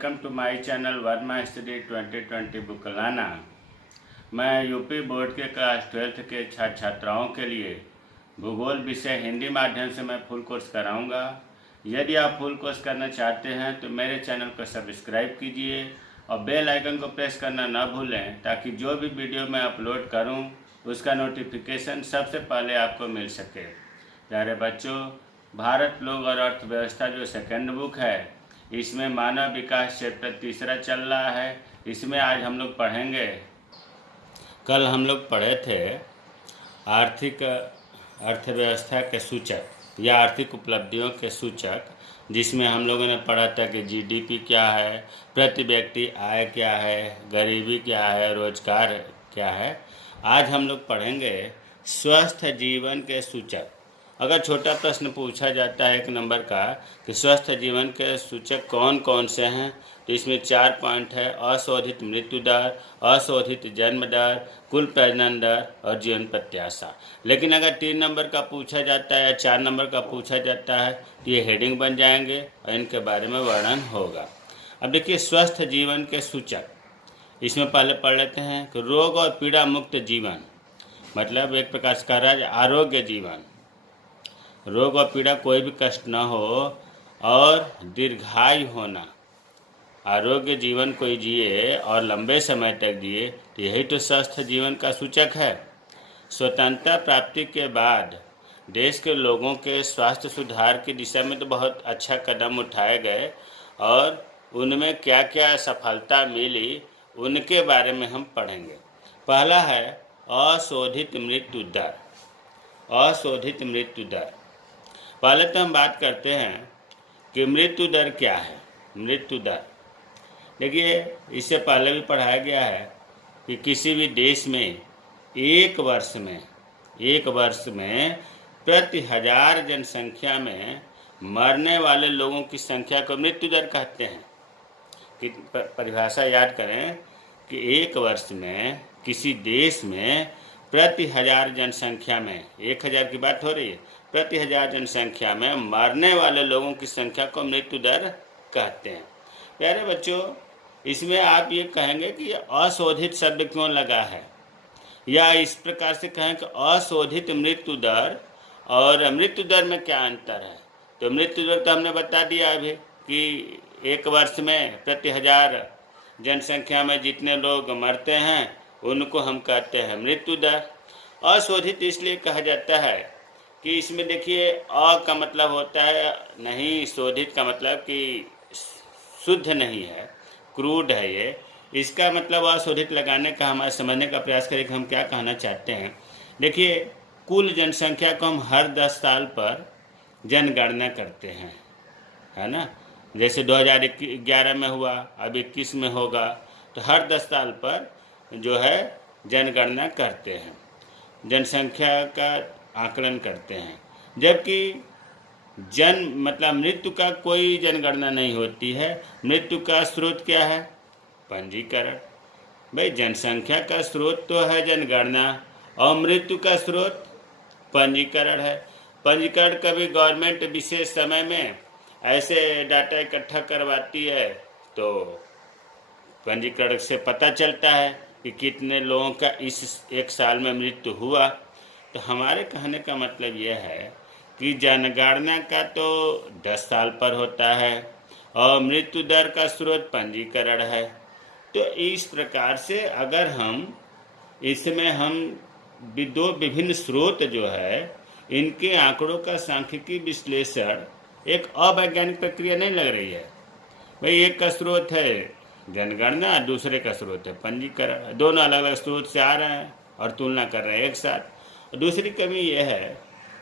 Welcome to my channel Verma study 2020 बुकलाना। मैं UP board के क्लास 12th के छात्र छात्राओं के लिए भूगोल विषय हिंदी माध्यम से मैं फुल कोर्स कराऊंगा। यदि आप फुल कोर्स करना चाहते हैं तो मेरे चैनल को सब्सक्राइब कीजिए और बेल आइकन को प्रेस करना ना भूलें, ताकि जो भी वीडियो मैं अपलोड करूं उसका नोटिफिकेशन सबसे पहले आपको मिल सके। प्यारे बच्चों, भारत लोग और अर्थव्यवस्था जो सेकंड बुक है, इसमें मानव विकास चैप्टर तीसरा चल रहा है। इसमें आज हम लोग पढ़ेंगे, कल हम लोग पढ़े थे आर्थिक अर्थव्यवस्था के सूचक या आर्थिक उपलब्धियों के सूचक, जिसमें हम लोगों ने पढ़ा था कि जीडीपी क्या है, प्रति व्यक्ति आय क्या है, गरीबी क्या है, रोजगार क्या है। आज हम लोग पढ़ेंगे स्वस्थ जीवन के सूचक। अगर छोटा प्रश्न पूछा जाता है 1 नंबर का कि स्वस्थ जीवन के सूचक कौन कौन से हैं, तो इसमें 4 पॉइंट है: अशोधित मृत्यु दर, अशोधित जन्म दर, कुल प्रजनन दर और जीवन प्रत्याशा। लेकिन अगर 3 नंबर का पूछा जाता है या 4 नंबर का पूछा जाता है तो ये हेडिंग बन जाएंगे और इनके बारे में वर्णन होगा। अब देखिए, स्वस्थ जीवन के सूचक, इसमें पहले पढ़ लेते हैं कि रोग और पीड़ा मुक्त जीवन, मतलब एक प्रकार से कह रहा है आरोग्य जीवन। रोग और पीड़ा कोई भी कष्ट न हो और दीर्घायु होना, आरोग्य जीवन कोई जिए और लंबे समय तक जिए, तो यही तो स्वस्थ जीवन का सूचक है। स्वतंत्रता प्राप्ति के बाद देश के लोगों के स्वास्थ्य सुधार की दिशा में तो बहुत अच्छा कदम उठाए गए और उनमें क्या क्या सफलता मिली उनके बारे में हम पढ़ेंगे। पहला है अशोधित मृत्यु दर। अशोधित मृत्यु दर, पहले तो हम बात करते हैं कि मृत्यु दर क्या है। मृत्यु दर देखिए, इससे पहले भी पढ़ाया गया है कि किसी भी देश में एक वर्ष में प्रति 1000 जनसंख्या में मरने वाले लोगों की संख्या को मृत्यु दर कहते हैं। कि परिभाषा याद करें कि एक वर्ष में किसी देश में प्रति 1000 जनसंख्या में, 1000 की बात हो रही है, प्रति 1000 जनसंख्या में मरने वाले लोगों की संख्या को मृत्यु दर कहते हैं। प्यारे बच्चों, इसमें आप ये कहेंगे कि अशोधित शब्द क्यों लगा है, या इस प्रकार से कहें कि अशोधित मृत्यु दर और मृत्यु दर में क्या अंतर है। तो मृत्यु दर तो हमने बता दिया अभी कि एक वर्ष में प्रति 1000 जनसंख्या में जितने लोग मरते हैं उनको हम कहते हैं मृत्यु दर। अशोधित इसलिए कहा जाता है कि इसमें देखिए, अ का मतलब होता है नहीं, शोधित का मतलब कि शुद्ध नहीं है, क्रूड है ये। इसका मतलब अशोधित लगाने का हमारे समझने का प्रयास करें कि हम क्या कहना चाहते हैं। देखिए, कुल जनसंख्या को हम हर 10 साल पर जनगणना करते हैं, है ना। जैसे 2011 में हुआ, अब 21 में होगा, तो हर 10 साल पर जो है जनगणना करते हैं, जनसंख्या का आकलन करते हैं। जबकि जन्म मतलब मृत्यु का कोई जनगणना नहीं होती है। मृत्यु का स्रोत क्या है? पंजीकरण। भाई, जनसंख्या का स्रोत तो है जनगणना और मृत्यु का स्रोत पंजीकरण है। पंजीकरण कभी गवर्नमेंट विशेष समय में ऐसे डाटा इकट्ठा करवाती है तो पंजीकरण से पता चलता है कि कितने लोगों का इस एक साल में मृत्यु हुआ। तो हमारे कहने का मतलब यह है कि जनगणना का तो 10 साल पर होता है और मृत्यु दर का स्रोत पंजीकरण है। तो इस प्रकार से अगर हम इसमें दो विभिन्न स्रोत जो है, इनके आंकड़ों का सांख्यिकी विश्लेषण एक अवैज्ञानिक प्रक्रिया नहीं लग रही है। भाई, एक का स्रोत है जनगणना, दूसरे का स्रोत है पंजीकरण। दोनों अलग अलग स्रोत से आ रहे हैं और तुलना कर रहे हैं एक साथ। दूसरी कमी यह है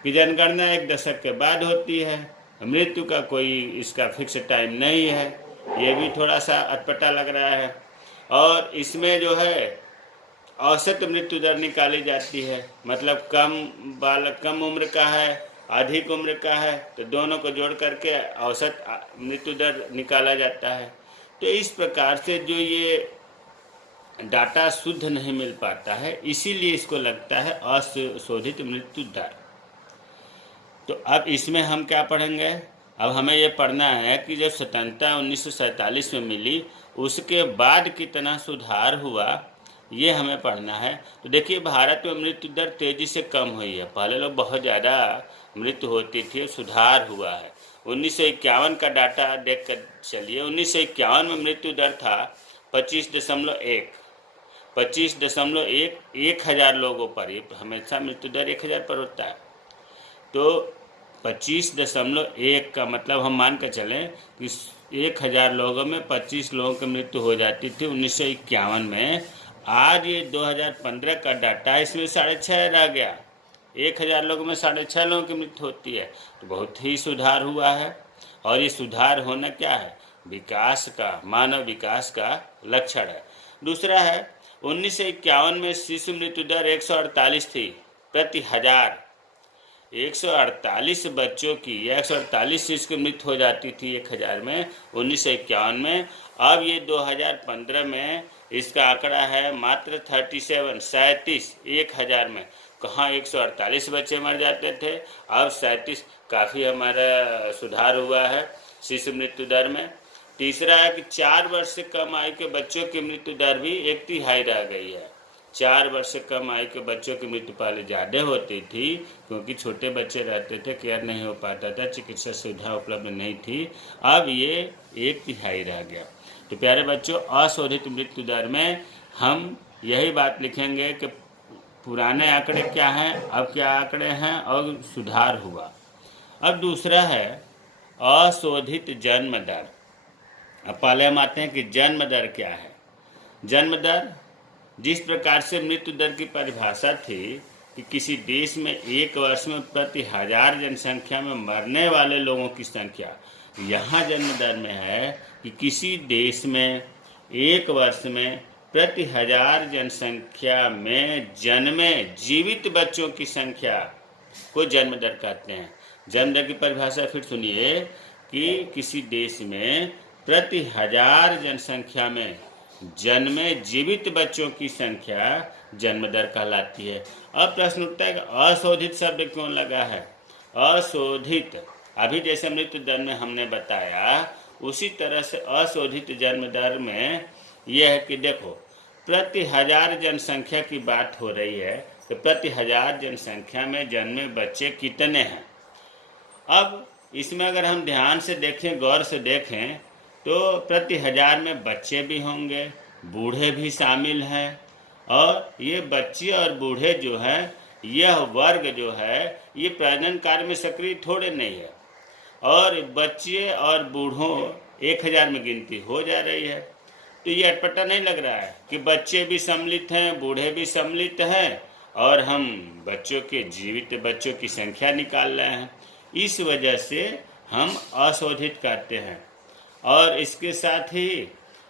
कि जनगणना 1 दशक के बाद होती है, मृत्यु का कोई इसका फिक्स टाइम नहीं है। ये भी थोड़ा सा अटपटा लग रहा है। और इसमें जो है औसत मृत्यु दर निकाली जाती है, मतलब कम उम्र का है, अधिक उम्र का है, तो दोनों को जोड़ करके औसत मृत्यु दर निकाला जाता है। तो इस प्रकार से जो ये डाटा शुद्ध नहीं मिल पाता है, इसीलिए इसको लगता है अशोधित मृत्यु दर। तो अब इसमें हम क्या पढ़ेंगे अब हमें ये पढ़ना है कि जब स्वतंत्रता 1947 में मिली उसके बाद कितना सुधार हुआ, ये हमें पढ़ना है। तो देखिए भारत में मृत्यु दर तेज़ी से कम हुई है। पहले लोग बहुत ज़्यादा मृत्यु होती थी, सुधार हुआ है। 1951 का डाटा देख कर चलिए। 1951 में मृत्यु दर था 25.1, 25.1 1,000 लोगों पर। ये हमेशा मृत्यु दर 1,000 पर होता है। तो 25.1 का मतलब हम मान कर चलें कि 1,000 लोगों में 25 लोगों की मृत्यु हो जाती थी 1951 में। आज ये 2015 का डाटा, इसमें 6.5 रह गया। 1,000 लोगों में 6.5 लोगों की मृत्यु होती है। तो बहुत ही सुधार हुआ है। और ये सुधार होना क्या है? विकास का, मानव विकास का लक्षण है। दूसरा है 1951 में शिशु मृत्यु दर 148 थी प्रति 1000। 148 बच्चों की या 148 शिशु की मृत्यु हो जाती थी 1,000 में 1951 में। अब ये 2015 में इसका आंकड़ा है मात्र 37 1,000 में। कहाँ 148 बच्चे मर जाते थे, अब 37। काफ़ी हमारा सुधार हुआ है शिशु मृत्यु दर में। तीसरा है कि 4 वर्ष से कम आयु के बच्चों की मृत्यु दर भी 1/3 रह गई है। 4 वर्ष से कम आयु के बच्चों की मृत्यु पहले ज़्यादा होती थी, क्योंकि छोटे बच्चे रहते थे, केयर नहीं हो पाता था, चिकित्सा सुविधा उपलब्ध नहीं थी। अब ये 1/3 रह गया। तो प्यारे बच्चों, अशोधित मृत्यु दर में हम यही बात लिखेंगे कि पुराने आंकड़े क्या हैं, अब क्या आंकड़े हैं और सुधार हुआ। अब दूसरा है अशोधित जन्म दर। अब पहले हम आते हैं कि जन्म दर क्या है। जन्म दर जिस प्रकार से मृत्यु दर की परिभाषा थी कि किसी देश में एक वर्ष में प्रति 1000 जनसंख्या में मरने वाले लोगों की संख्या, यहाँ जन्म दर में है कि किसी देश में एक वर्ष में प्रति 1000 जनसंख्या में जन्मे जीवित बच्चों की संख्या को जन्म दर कहते हैं। जन्म दर की परिभाषा फिर सुनिए कि किसी देश में प्रति 1000 जनसंख्या में जन्मे जीवित बच्चों की संख्या जन्म दर कहलाती है। अब प्रश्न उठता है कि अशोधित शब्द क्यों लगा है? अशोधित, अभी जैसे मृत्यु दर में हमने बताया उसी तरह से अशोधित जन्म दर में यह है कि देखो प्रति 1000 जनसंख्या की बात हो रही है, तो प्रति 1000 जनसंख्या में जन्मे बच्चे कितने हैं। अब इसमें अगर हम ध्यान से देखें, गौर से देखें, तो प्रति 1000 में बच्चे भी होंगे, बूढ़े भी शामिल हैं। और ये बच्चे और बूढ़े जो हैं, यह वर्ग जो है ये प्रजनन कार्य में सक्रिय थोड़े नहीं है। और बच्चे और बूढ़ों 1000 में गिनती हो जा रही है। तो ये अटपटा नहीं लग रहा है कि बच्चे भी सम्मिलित हैं, बूढ़े भी सम्मिलित हैं, और हम बच्चों के, जीवित बच्चों की संख्या निकाल रहे हैं। इस वजह से हम अशोधित कहते हैं। और इसके साथ ही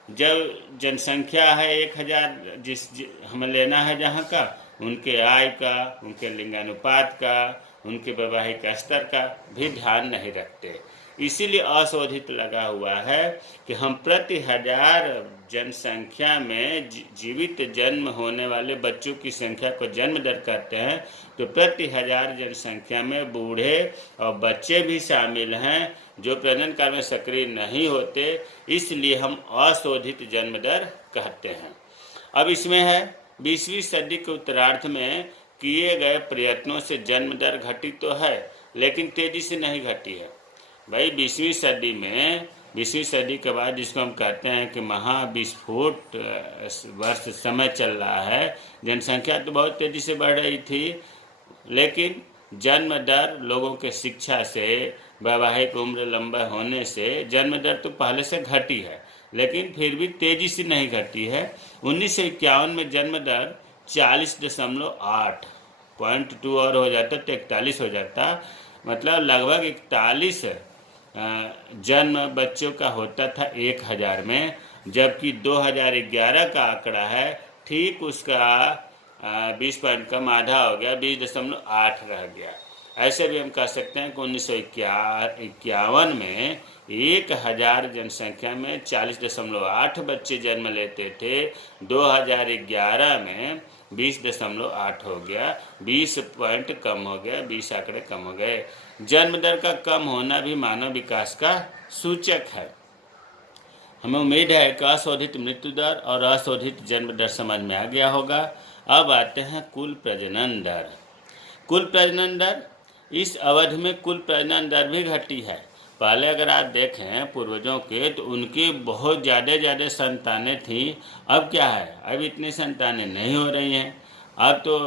जब जनसंख्या है 1000, हमें लेना है जहाँ का, उनके आय का, उनके लिंगानुपात का, उनके वैवाहिक स्तर का भी ध्यान नहीं रखते। इसीलिए अशोधित लगा हुआ है कि हम प्रति 1000 जनसंख्या में जीवित जन्म होने वाले बच्चों की संख्या को जन्म दर कहते हैं। तो प्रति 1000 जनसंख्या में बूढ़े और बच्चे भी शामिल हैं जो प्रजनन कार्य में सक्रिय नहीं होते, इसलिए हम अशोधित जन्म दर कहते हैं। अब इसमें है 20वीं सदी के उत्तरार्ध में किए गए प्रयत्नों से जन्म दर घटी तो है, लेकिन तेजी से नहीं घटी है। भाई 20वीं सदी में, 20वीं सदी के बाद जिसको हम कहते हैं कि महाविस्फोट वर्ष समय चल रहा है, जनसंख्या तो बहुत तेज़ी से बढ़ रही थी, लेकिन जन्म दर लोगों के शिक्षा से, वैवाहिक उम्र लंबा होने से जन्म दर तो पहले से घटी है, लेकिन फिर भी तेज़ी से नहीं घटी है। 1951 में जन्म दर 40.8, 0.2 और हो जाता तो 41 हो जाता, मतलब लगभग 41 जन्म बच्चों का होता था 1000 में, जबकि 2011 का आंकड़ा है ठीक उसका 20 पॉइंट कम, आधा हो गया, 20.8 रह गया। ऐसे भी हम कह सकते हैं कि 1951 में 1000 जनसंख्या में 40.8 बच्चे जन्म लेते थे। 2011 में 20.8 हो गया, 20 पॉइंट कम हो गया, 20 आंकड़े कम हो गए। जन्म दर का कम होना भी मानव विकास का सूचक है। हमें उम्मीद है कि अशोधित मृत्यु दर और अशोधित जन्म दर समझ में आ गया होगा। अब आते हैं कुल प्रजनन दर। कुल प्रजनन दर, इस अवधि में कुल प्रजनन दर भी घटी है। पहले अगर आप देखें पूर्वजों के, तो उनकी बहुत ज़्यादा संतानें थीं। अब क्या है, अब इतनी संतानें नहीं हो रही हैं। अब तो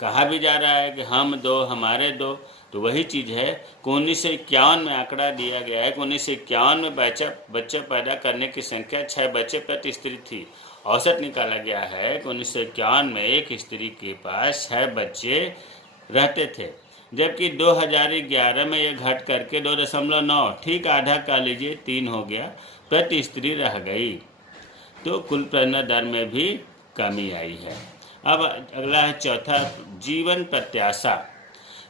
कहा भी जा रहा है कि हम दो हमारे दो। तो वही चीज़ है कि 1951 में आंकड़ा दिया गया है कि 1951 में बच्चे पैदा करने की संख्या 6 बच्चे प्रति स्त्री थी। औसत निकाला गया है कि 1951 में एक स्त्री के पास 6 बच्चे रहते थे, जबकि 2011 में यह घट करके 2.9, ठीक आधा कह लीजिए 3 हो गया, प्रति स्त्री रह गई। तो कुल प्रजनन दर में भी कमी आई है। अब अगला है चौथा, जीवन प्रत्याशा।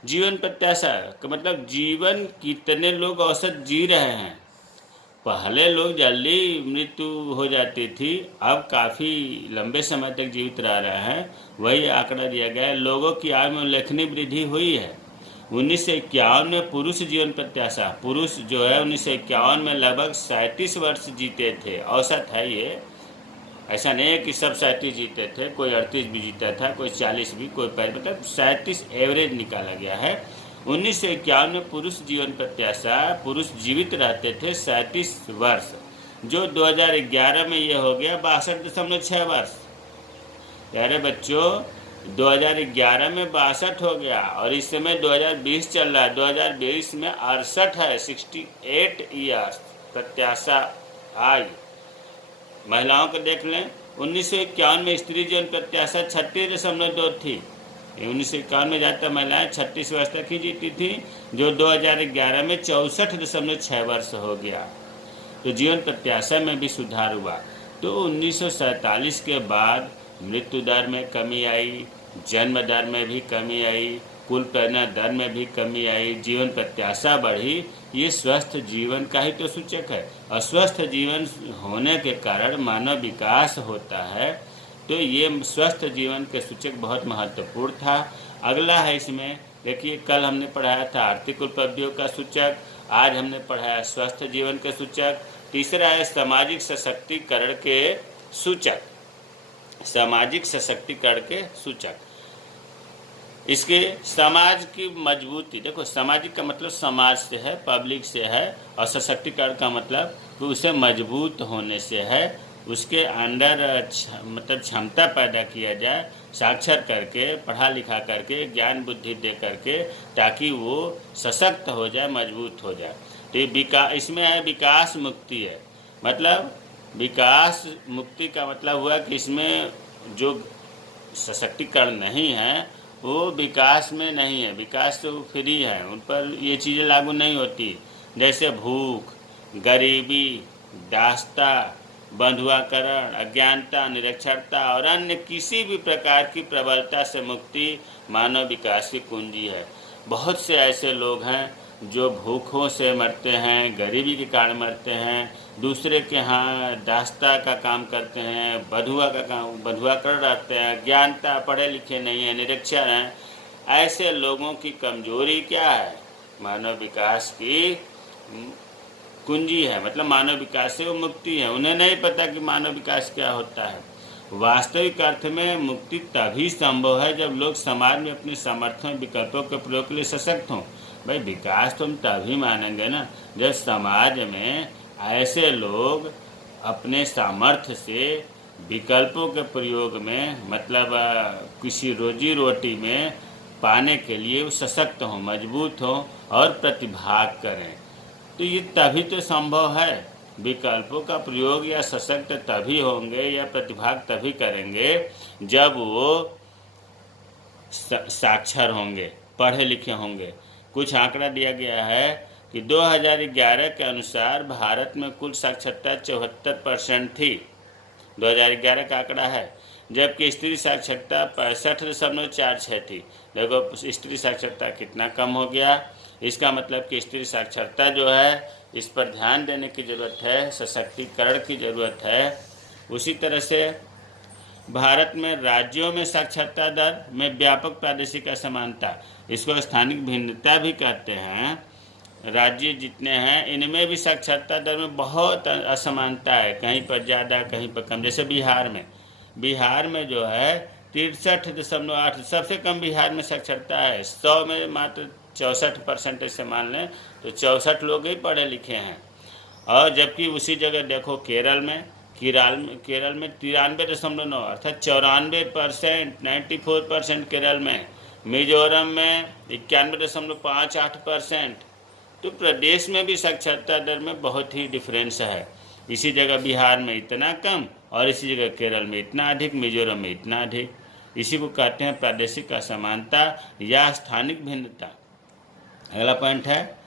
जीवन प्रत्याशा का मतलब जीवन कितने लोग औसत जी रहे हैं। पहले लोग जल्दी मृत्यु हो जाती थी, अब काफ़ी लंबे समय तक जीवित रह रहे हैं। वही आंकड़ा दिया गया है। लोगों की आयु में उल्लेखनीय वृद्धि हुई है। 1951 में पुरुष जीवन प्रत्याशा, पुरुष जो है 1951 में लगभग 37 वर्ष जीते थे, औसत है ये। ऐसा नहीं है कि सब 37 जीते थे, कोई 38 भी जीता था, कोई 40 भी, कोई 5, मतलब 37 एवरेज निकाला गया है। 1951 में पुरुष जीवन प्रत्याशा, पुरुष जीवित रहते थे 37 वर्ष, जो 2011 में ये हो गया 62.6 वर्ष। प्यारे बच्चों, 2011 में 62 हो गया और इस समय 2020 चल रहा है। 2020 में 68 है, 68 ईयर्स प्रत्याशा आयु। महिलाओं को देख लें, 1951 में स्त्री जीवन प्रत्याशा 36.2 थी। 1951 में ज़्यादातर महिलाएं 36 वर्ष तक ही जीती थी, जो 2011 में 64.6 वर्ष हो गया। तो जीवन प्रत्याशा में भी सुधार हुआ। तो 1947 के बाद मृत्यु दर में कमी आई, जन्म दर में भी कमी आई, कुल प्रजनन दर में भी कमी आई, जीवन प्रत्याशा बढ़ी। ये स्वस्थ जीवन का ही तो सूचक है। अस्वस्थ जीवन होने के कारण मानव विकास होता है। तो ये स्वस्थ जीवन के सूचक बहुत महत्वपूर्ण था। अगला है इसमें, देखिए कल हमने पढ़ाया था आर्थिक उपलब्धियों का सूचक, आज हमने पढ़ाया स्वस्थ जीवन के सूचक। तीसरा है सामाजिक सशक्तिकरण के सूचक, सामाजिक सशक्तिकरण के सूचक। इसके समाज की मजबूती, देखो सामाजिक का मतलब समाज से है, पब्लिक से है, और सशक्तिकरण का मतलब तो उसे मजबूत होने से है, उसके अंदर मतलब क्षमता पैदा किया जाए, साक्षर करके, पढ़ा लिखा करके, ज्ञान बुद्धि दे करके, ताकि वो सशक्त हो जाए, मजबूत हो जाए। तो इसमें है विकास मुक्ति है, मतलब विकास मुक्ति का मतलब हुआ कि इसमें जो सशक्तिकरण नहीं है वो विकास में नहीं है, विकास तो फ्री है, उन पर ये चीज़ें लागू नहीं होती। जैसे भूख, गरीबी, दास्ता, बंधुआकरण, अज्ञानता, निरक्षरता और अन्य किसी भी प्रकार की प्रबलता से मुक्ति मानव विकास की कुंजी है। बहुत से ऐसे लोग हैं जो भूखों से मरते हैं, गरीबी के कारण मरते हैं, दूसरे के यहाँ दास्ता का काम करते हैं, बंधुआकरण रहते हैं, ज्ञानता, पढ़े लिखे नहीं हैं, निरक्षर हैं। ऐसे लोगों की कमजोरी क्या है? मानव विकास की कुंजी है, मतलब मानव विकास से वो मुक्ति है। उन्हें नहीं पता कि मानव विकास क्या होता है। वास्तविक अर्थ में मुक्ति तभी संभव है जब लोग समाज में अपने सामर्थ्यों विकल्पों के प्रयोग के लिए सशक्त हों। भाई विकास तो हम तभी मानेंगे ना जब समाज में ऐसे लोग अपने सामर्थ्य से विकल्पों के प्रयोग में, मतलब किसी रोजी रोटी में पाने के लिए वो सशक्त हों, मजबूत हों और प्रतिभाग करें। तो ये तभी तो संभव है। विकल्पों का प्रयोग या सशक्त तभी होंगे या प्रतिभाग तभी करेंगे जब वो साक्षर होंगे, पढ़े लिखे होंगे। कुछ आंकड़ा दिया गया है कि 2011 के अनुसार भारत में कुल साक्षरता 74% थी। 2011 का आंकड़ा है। जबकि स्त्री साक्षरता 65.46 थी। देखो स्त्री साक्षरता कितना कम हो गया। इसका मतलब कि स्त्री साक्षरता जो है इस पर ध्यान देने की ज़रूरत है, सशक्तिकरण की ज़रूरत है। उसी तरह से भारत में राज्यों में साक्षरता दर में व्यापक प्रादेशिक असमानता, इसको स्थानिक भिन्नता भी कहते हैं। राज्य जितने हैं इनमें भी साक्षरता दर में बहुत असमानता है, कहीं पर ज़्यादा कहीं पर कम। जैसे बिहार में जो है 63.8, सबसे कम बिहार में साक्षरता है। 100 में मात्र 64% से मान लें तो 64 लोग ही पढ़े लिखे हैं। और जबकि उसी जगह देखो केरल में 93.9 अर्थात 94%, 94% केरल में। मिजोरम में 91.58%। तो प्रदेश में भी साक्षरता दर में बहुत ही डिफरेंस है। इसी जगह बिहार में इतना कम और इसी जगह केरल में इतना अधिक, मिजोरम में इतना अधिक। इसी को कहते हैं प्रादेशिक असमानता या स्थानिक भिन्नता। अगला पॉइंट है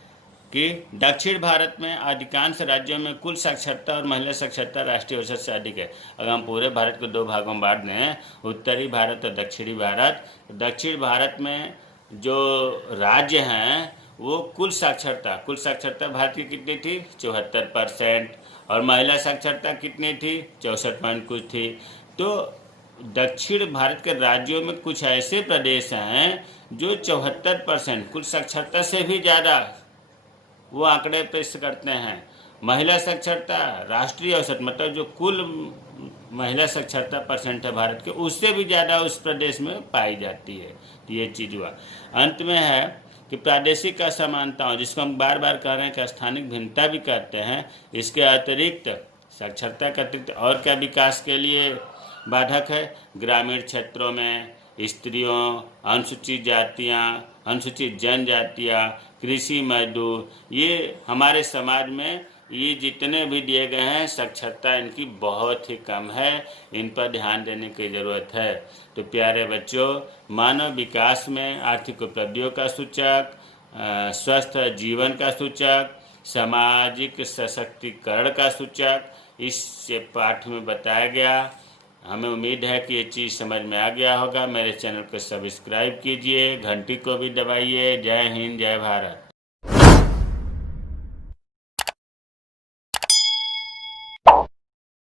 कि दक्षिण भारत में अधिकांश राज्यों में कुल साक्षरता और महिला साक्षरता राष्ट्रीय औसत से अधिक है। अगर हम पूरे भारत को 2 भागों में बांट दें, उत्तरी भारत और दक्षिणी भारत, दक्षिण भारत में जो राज्य हैं वो कुल साक्षरता भारत की कितनी थी? 74%। और महिला साक्षरता कितनी थी? 64 पॉइंट कुछ थी। तो दक्षिण भारत के राज्यों में कुछ ऐसे प्रदेश हैं जो 74% कुल साक्षरता से भी ज़्यादा वो आंकड़े पेश करते हैं। महिला साक्षरता राष्ट्रीय औसत मतलब जो कुल महिला साक्षरता परसेंट है भारत के, उससे भी ज़्यादा उस प्रदेश में पाई जाती है। तो ये चीज़ हुआ। अंत में है कि प्रादेशिक असमानताओं, जिसको हम बार बार कह रहे हैं कि स्थानिक भिन्नता भी कहते हैं, इसके अतिरिक्त साक्षरता के अतिरिक्त और क्या विकास के लिए बाधक है? ग्रामीण क्षेत्रों में स्त्रियों, अनुसूचित जातियाँ, अनुसूचित जनजातियाँ, कृषि मजदूर, ये हमारे समाज में ये जितने भी दिए गए हैं साक्षरता इनकी बहुत ही कम है। इन पर ध्यान देने की ज़रूरत है। तो प्यारे बच्चों, मानव विकास में आर्थिक उपलब्धियों का सूचक, स्वस्थ जीवन का सूचक, सामाजिक सशक्तिकरण का सूचक इस पाठ में बताया गया। हमें उम्मीद है कि ये चीज़ समझ में आ गया होगा। मेरे चैनल को सब्सक्राइब कीजिए, घंटी को भी दबाइए। जय हिंद, जय भारत।